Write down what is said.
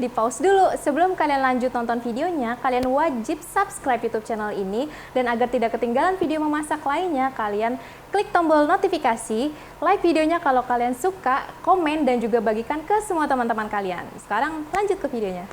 di pause dulu. Sebelum kalian lanjut nonton videonya, kalian wajib subscribe YouTube channel ini. Dan agar tidak ketinggalan video memasak lainnya, kalian klik tombol notifikasi, like videonya kalau kalian suka, komen, dan juga bagikan ke semua teman-teman kalian. Sekarang lanjut ke videonya.